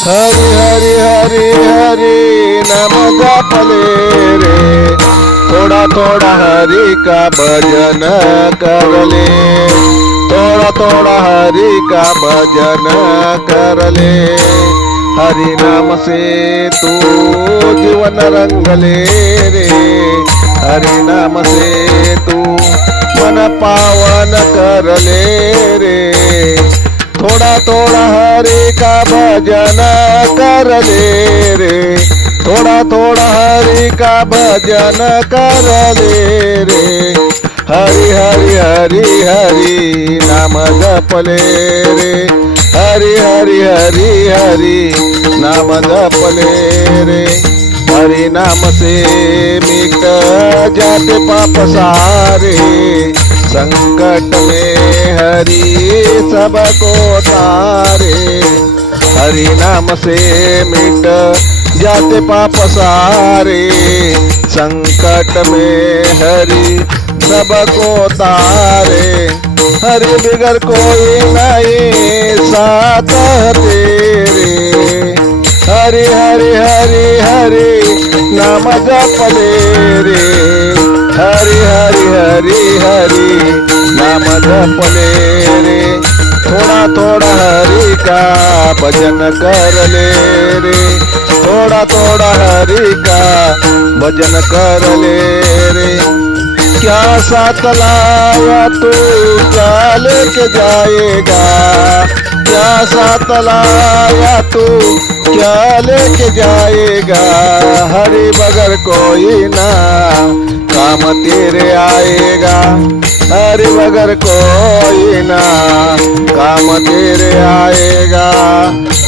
हरी हरी हरी हरी नाम जपले रे, थोड़ा थोड़ा हरि का भजन करले, थोड़ा थोड़ा हरि का भजन करले। हरि नाम से तू जीवन रंगले रे, हरि नाम से तू मन पावन करले रे। थोड़ा थोड़ा हरि का भजन करले रे, थोड़ा थोड़ा हरि का भजन करले रे। हरि हरि हरि हरि नाम जपले रे, हरि हरि हरि हरि नाम जपले रे। हरि नाम से मिट जाते पाप सारे, संकट में हरि सबको तारे। हरि नाम से मिट जाते पाप सारे, संकट में हरि सबको तारे। हरि बिगर कोई नहीं साथ तेरे, हरि हरि हरि हरि नाम जपले रे, हरि हरि हरि हरि नाम जपले रे। थोड़ा थोड़ा हरि का भजन करले रे, थोड़ा थोड़ा हरि का भजन करले रे। क्या साथ लाया तू क्या लेके जाएगा, क्या साथ लाया तू क्या लेके जाएगा। हरि बगैर कोई ना काम तेरे आएगा, हरि बगैर कोई ना काम तेरे आएगा।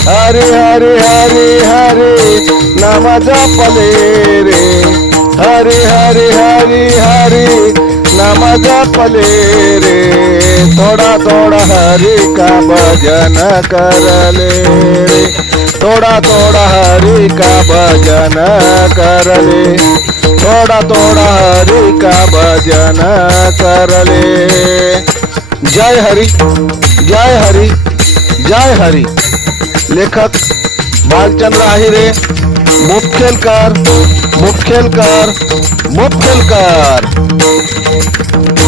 हरि हरि हरि हरि नाम जपले रे, हरि हरि हरि हरि नाम जपले रे। थोड़ा थोड़ा हरि का भजन करले रे, थोड़ा थोड़ा हरि का भजन करले, थोड़ा थोड़ा हरि का भजन करले। जय हरि जय हरि जय हरि। लेखक बालचंद्र आहिरे, मुखेलकर मुखेलकर मुखेलकर।